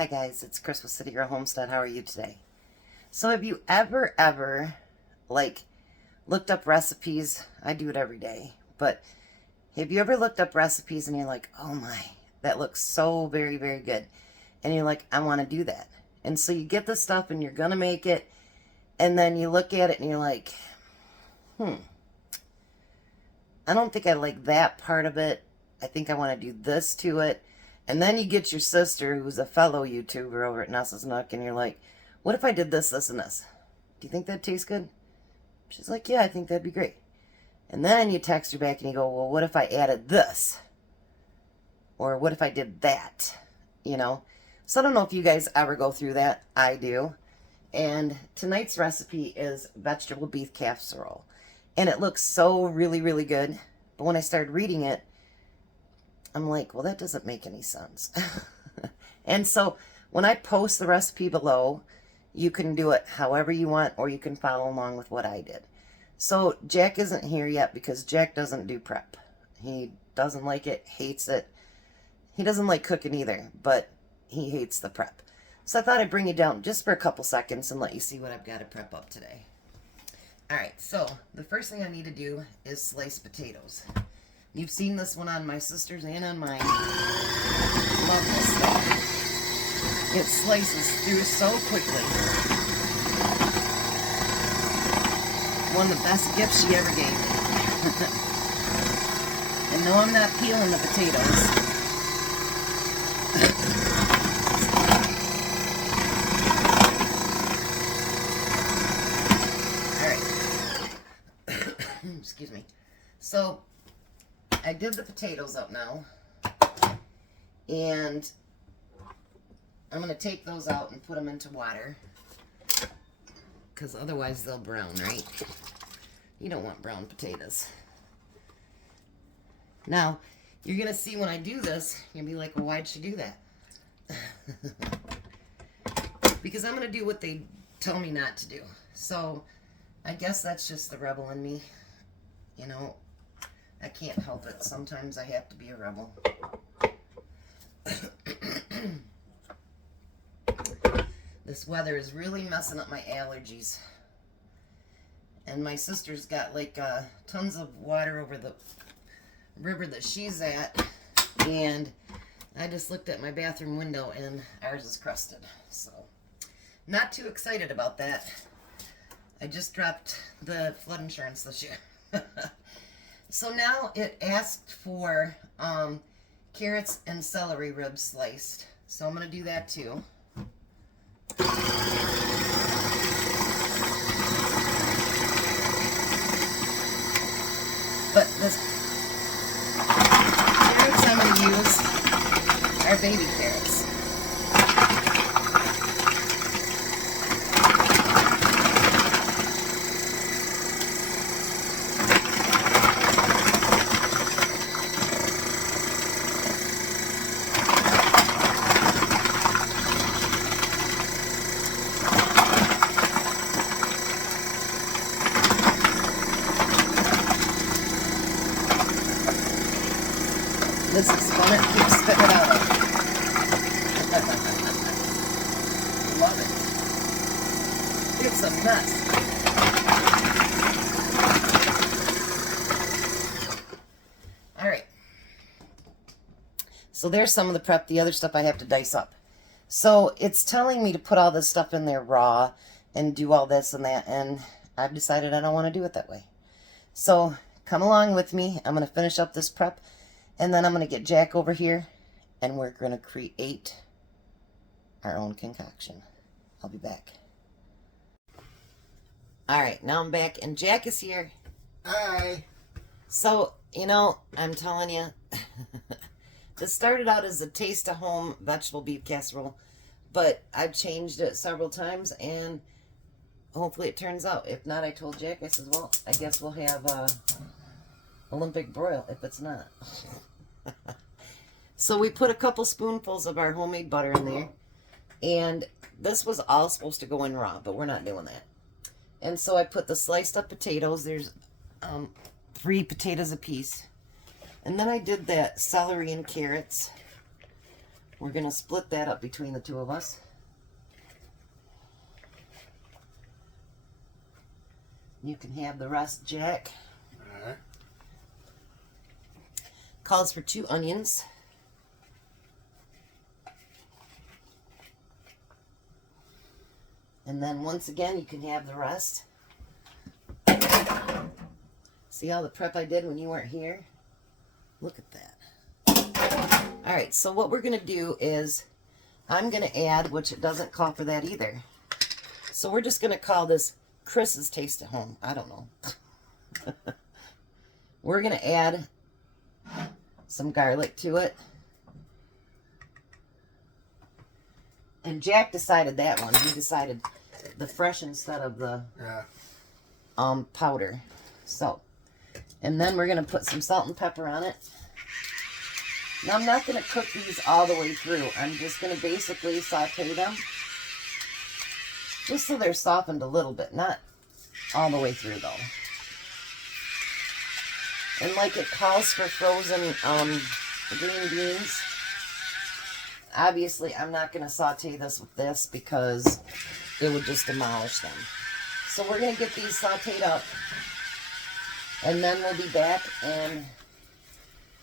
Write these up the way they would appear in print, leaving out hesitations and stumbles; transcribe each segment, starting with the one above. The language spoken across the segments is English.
Hi guys, it's Chris with Citygirlhomestead. How are you today? So have you ever, like, looked up recipes? I do it every day. But have you ever looked up recipes and you're like, oh my, that looks so very, very good. And you're like, I want to do that. And so you get the stuff and you're going to make it. And then you look at it and you're like, I don't think I like that part of it. I think I want to do this to it. And then you get your sister, who's a fellow YouTuber over at Nessa's Nook, and you're like, what if I did this, this, and this? Do you think that tastes good? She's like, yeah, I think that'd be great. And then you text her back and you go, well, what if I added this? Or what if I did that? You know? So I don't know if you guys ever go through that. I do. And tonight's recipe is vegetable beef casserole. And it looks so really, really good. But when I started reading it, I'm like, well, that doesn't make any sense. And so when I post the recipe below, you can do it however you want, or you can follow along with what I did. So Jack isn't here yet because Jack doesn't do prep. He doesn't like it, hates it. He doesn't like cooking either, but he hates the prep. So I thought I'd bring you down just for a couple seconds and let you see what I've got to prep up today. All right, so the first thing I need to do is slice potatoes. You've seen this one on my sister's and on mine. Love this stuff. It slices through so quickly. One of the best gifts she ever gave me. And no, I'm not peeling the potatoes. Alright. Excuse me. So, I did the potatoes up now, and I'm going to take those out and put them into water, because otherwise they'll brown, right? You don't want brown potatoes. Now, you're going to see when I do this, you're going to be like, well, why'd she do that? Because I'm going to do what they tell me not to do. So, I guess that's just the rebel in me, you know. I can't help it. Sometimes I have to be a rebel. This weather is really messing up my allergies. And my sister's got like tons of water over the river that she's at. And I just looked at my bathroom window and ours is crusted. So, not too excited about that. I just dropped the flood insurance this year. So now it asked for carrots and celery ribs sliced. So I'm going to do that too. But the carrots I'm going to use are baby carrots. This is fun. It keeps spitting it out. Love it. It's a mess. Alright. So there's some of the prep. The other stuff I have to dice up. So it's telling me to put all this stuff in there raw and do all this and that. And I've decided I don't want to do it that way. So come along with me. I'm going to finish up this prep. And then I'm going to get Jack over here, and we're going to create our own concoction. I'll be back. Alright, now I'm back, and Jack is here. Hi. So, you know, I'm telling you, this started out as a taste-of-home vegetable beef casserole, but I've changed it several times, and hopefully it turns out. If not, I told Jack, I said, well, I guess we'll have Olympic broil if it's not. So we put a couple spoonfuls of our homemade butter in there, and this was all supposed to go in raw, but we're not doing that. And so I put the sliced up potatoes. There's 3 potatoes a piece, and then I did that celery and carrots We're going to split that up between the two of us. You can have the rest, Jack. All right. Calls for 2 onions. And then once again, you can have the rest. See all the prep I did when you weren't here? Look at that. All right, so what we're going to do is I'm going to add, which it doesn't call for that either. So we're just going to call this Chris's Taste at Home. I don't know. We're going to add some garlic to it. And Jack decided that one. He decided the fresh instead of the powder. So, and then we're going to put some salt and pepper on it. Now, I'm not going to cook these all the way through. I'm just going to basically saute them. Just so they're softened a little bit. Not all the way through, though. And like it calls for frozen green beans. Obviously, I'm not going to saute this with this because it would just demolish them. So we're going to get these sauteed up. And then we'll be back and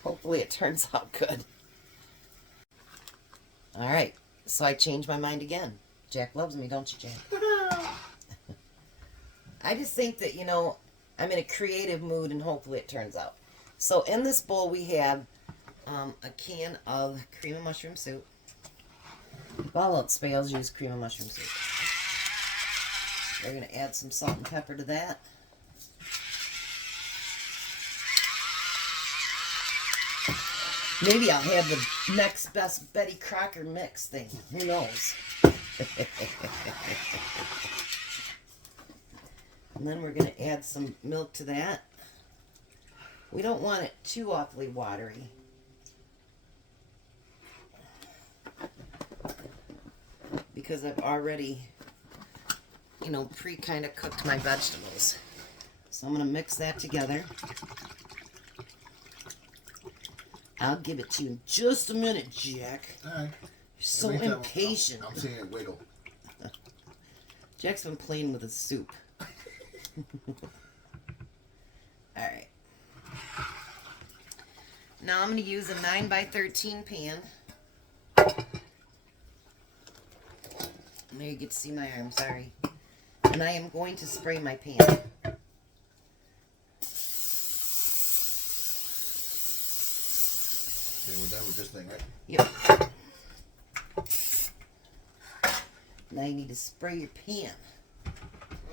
hopefully it turns out good. All right. So I changed my mind again. Jack loves me, don't you, Jack? I just think that, you know, I'm in a creative mood and hopefully it turns out. So in this bowl we have a can of cream of mushroom soup. If all else fails, use cream of mushroom soup. We're going to add some salt and pepper to that. Maybe I'll have the next best Betty Crocker mix thing. Who knows? And then we're going to add some milk to that. We don't want it too awfully watery. Because I've already, you know, kind of cooked my vegetables. So I'm going to mix that together. I'll give it to you in just a minute, Jack. All right. You're so impatient. I'm seeing it wiggle. Jack's been playing with his soup. Alright. Now I'm going to use a 9x13 pan. And there you get to see my arm, sorry. And I am going to spray my pan. Okay, we're done with this thing, right? Yep. Now you need to spray your pan.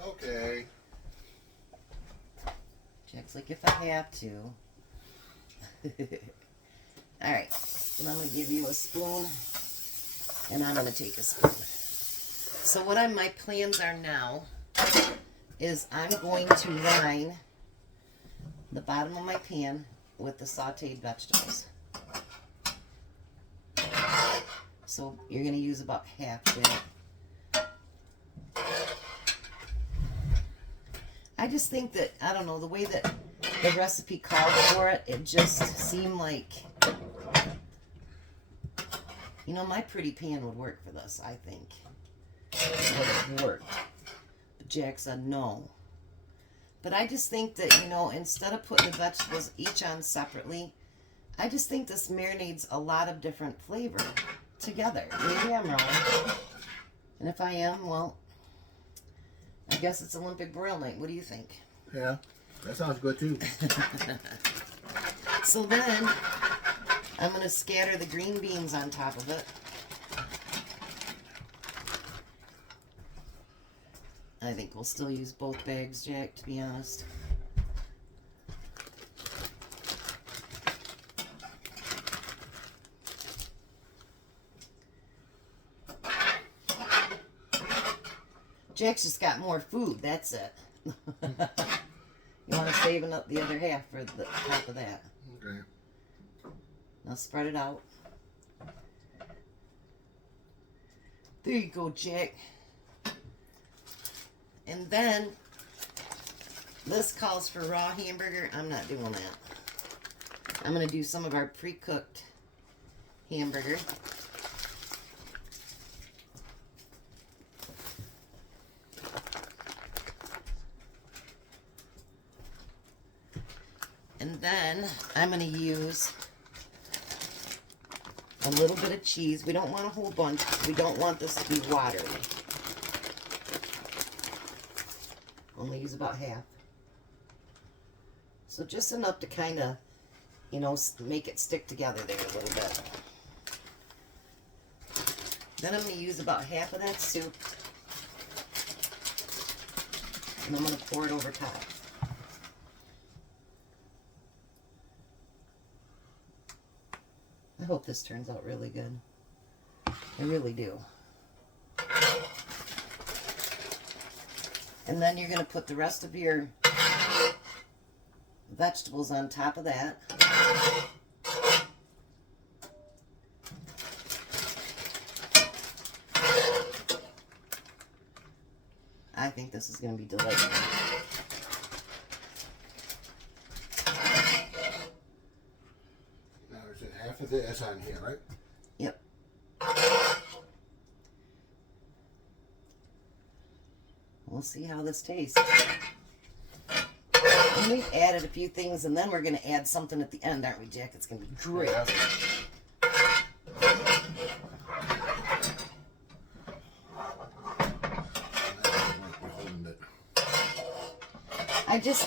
Okay. Jack's like, if I have to. Alright. And I'm going to give you a spoon. And I'm going to take a spoon. So what my plans are now is I'm going to line the bottom of my pan with the sauteed vegetables. So you're going to use about half there. I just think that, I don't know, the way that the recipe called for it, it just seemed like, you know, my pretty pan would work for this, I think. It would have worked. But Jack said no. But I just think that, you know, instead of putting the vegetables each on separately, I just think this marinades a lot of different flavor together. Maybe I'm wrong. And if I am, well, I guess it's Olympic broil night. What do you think? Yeah, that sounds good too. So then, I'm going to scatter the green beans on top of it. I think we'll still use both bags, Jack, to be honest. Jack's just got more food, that's it. You want to save up the other half for the top of that. Okay. Now spread it out. There you go, Jack. And then, this calls for raw hamburger. I'm not doing that. I'm going to do some of our pre-cooked hamburger. And then I'm going to use a little bit of cheese. We don't want a whole bunch. We don't want this to be watery. Only use about half. So just enough to kind of, you know, make it stick together there a little bit. Then I'm going to use about half of that soup. And I'm going to pour it over top. I hope this turns out really good. I really do. And then you're going to put the rest of your vegetables on top of that. I think this is going to be delightful. Now, is it half of this on here, right? Yep. We'll see how this tastes. And we've added a few things, and then we're going to add something at the end, aren't we, Jack? It's going to be great. Yeah.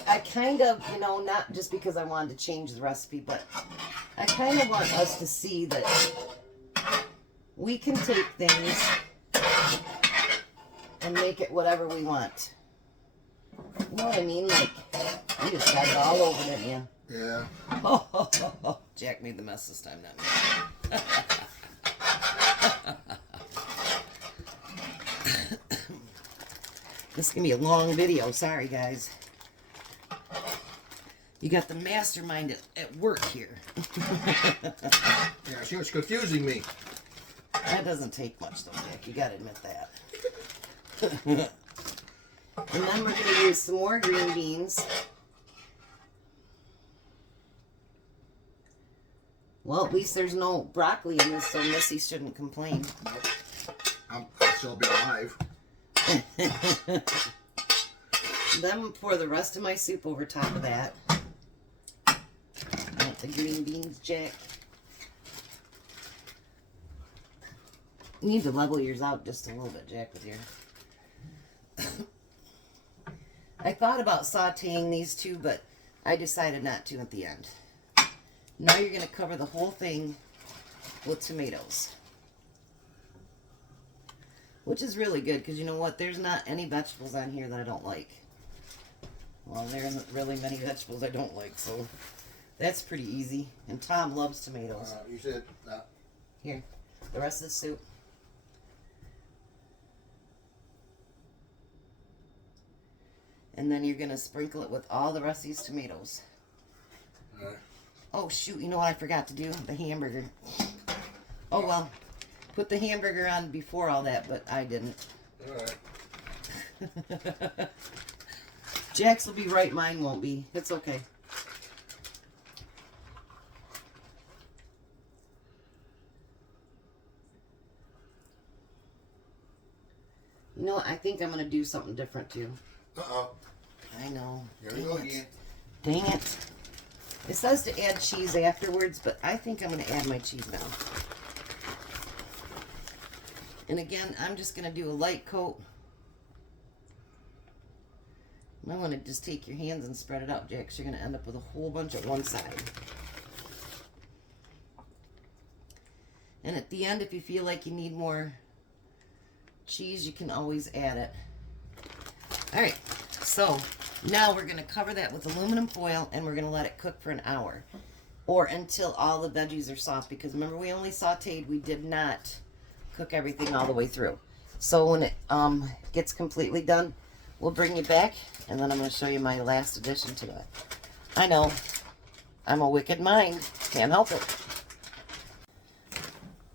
I kind of, you know, not just because I wanted to change the recipe, but I kind of want us to see that we can take things and make it whatever we want. You know what I mean? Like, you just got it all over, didn't you? Yeah. Oh, Jack made the mess this time, not me. This is going to be a long video. Sorry, guys. You got the mastermind at work here. Yeah, she was confusing me. That doesn't take much, though, Jack. You got to admit that. And then we're going to use some more green beans. Well, at least there's no broccoli in this, so Missy shouldn't complain. I'll still be alive. Then pour the rest of my soup over top of that. Want the green beans, Jack? You need to level yours out just a little bit, Jack, with your... I thought about sauteing these two, but I decided not to at the end. Now you're going to cover the whole thing with tomatoes. Which is really good, because you know what? There's not any vegetables on here that I don't like. Well, there isn't really many vegetables I don't like, so that's pretty easy. And Tom loves tomatoes. You said that. Here, the rest of the soup. And then you're going to sprinkle it with all the rest of these tomatoes. All right. Oh, shoot, you know what I forgot to do? The hamburger. Oh, well, put the hamburger on before all that, but I didn't. All right. Jack's will be right, mine won't be. It's okay. You know what? I think I'm going to do something different, too. Uh-oh. I know. Here we go again. Dang it. It says to add cheese afterwards, but I think I'm going to add my cheese now. And again, I'm just going to do a light coat. You might want to just take your hands and spread it out, Jack, because you're going to end up with a whole bunch at one side. And at the end, if you feel like you need more cheese, you can always add it. All right, so now we're going to cover that with aluminum foil, and we're going to let it cook for an hour. Or until all the veggies are soft, because remember, we only sauteed. We did not cook everything all the way through. So when it gets completely done, we'll bring you back, and then I'm going to show you my last addition to it. I know, I'm a wicked mind. Can't help it.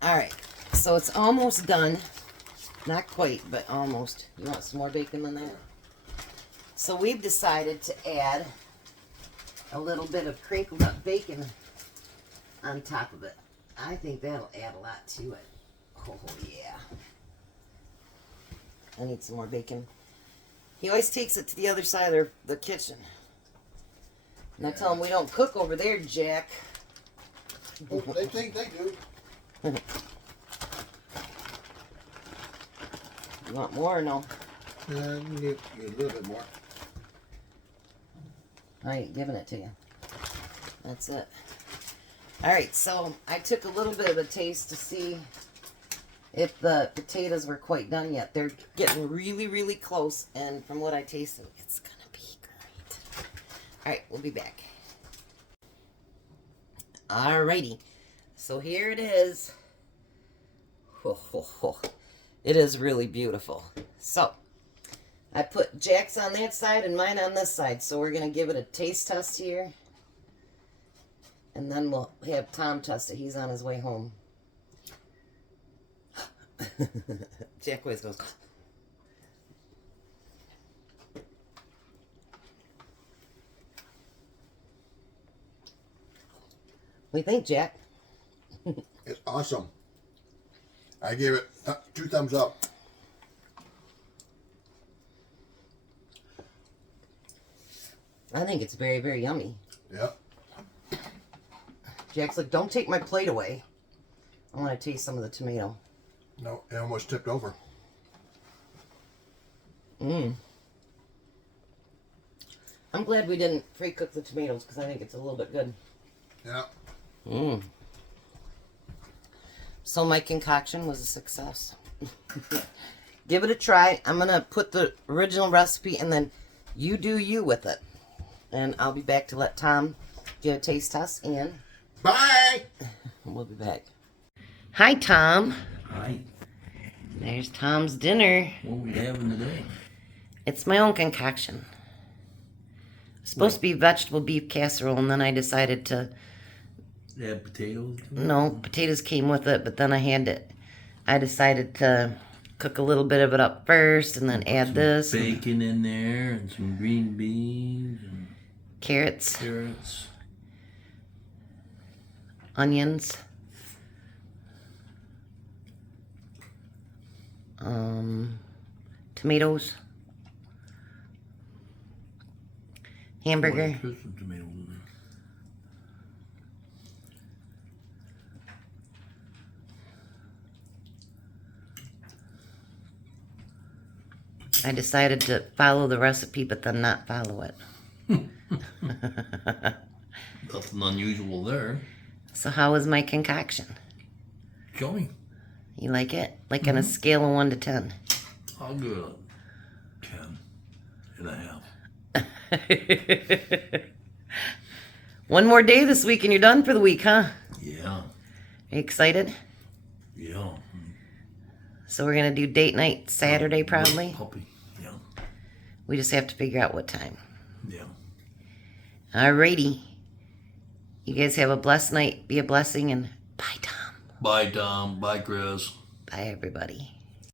All right, so it's almost done. Not quite, but almost. You want some more bacon than that? So we've decided to add a little bit of crinkled up bacon on top of it. I think that'll add a lot to it. Oh, yeah. I need some more bacon. He always takes it to the other side of the kitchen. Now tell them we don't cook over there, Jack. Oh, they think they do. You want more or no? You can get a little bit more. I ain't giving it to you. That's it. Alright, so I took a little bit of a taste to see if the potatoes were quite done yet. They're getting really, really close, and from what I tasted, it's gonna be great. Alright, we'll be back. Alrighty, so here it is. Ho, ho, ho. It is really beautiful. So, I put Jack's on that side and mine on this side, so we're gonna give it a taste test here. And then we'll have Tom test it. He's on his way home. Jack always goes. What do you think, Jack? It's awesome. I gave it 2 thumbs up. I think it's very, very yummy. Yep. Jack's like, don't take my plate away. I want to taste some of the tomato. No, it almost tipped over. I'm glad we didn't pre-cook the tomatoes because I think it's a little bit good. Yeah. So my concoction was a success. Give it a try. I'm going to put the original recipe and then you do you with it. And I'll be back to let Tom give a taste test and Bye! we'll be back. Hi, Tom. Hi. There's Tom's dinner. What are we having today? It's my own concoction. It's supposed to be vegetable beef casserole, and then I decided to... Add potatoes? No, potatoes came with it, but then I decided to cook a little bit of it up first, and then add this. Bacon in there, and some green beans, and Carrots, carrots. onions. Tomatoes. Hamburger. Put some tomatoes in there. I decided to follow the recipe, but then not follow it. Nothing unusual there. So how was my concoction? Show me. You like it? Like on a scale of 1 to 10. I'll go 10 and a half. One more day this week and you're done for the week, huh? Yeah. Are you excited? Yeah. So we're going to do date night Saturday probably? Puppy. Yeah. We just have to figure out what time. Yeah. Alrighty. You guys have a blessed night. Be a blessing and bye, Tom. Bye, Tom. Bye, Chris. Bye, everybody.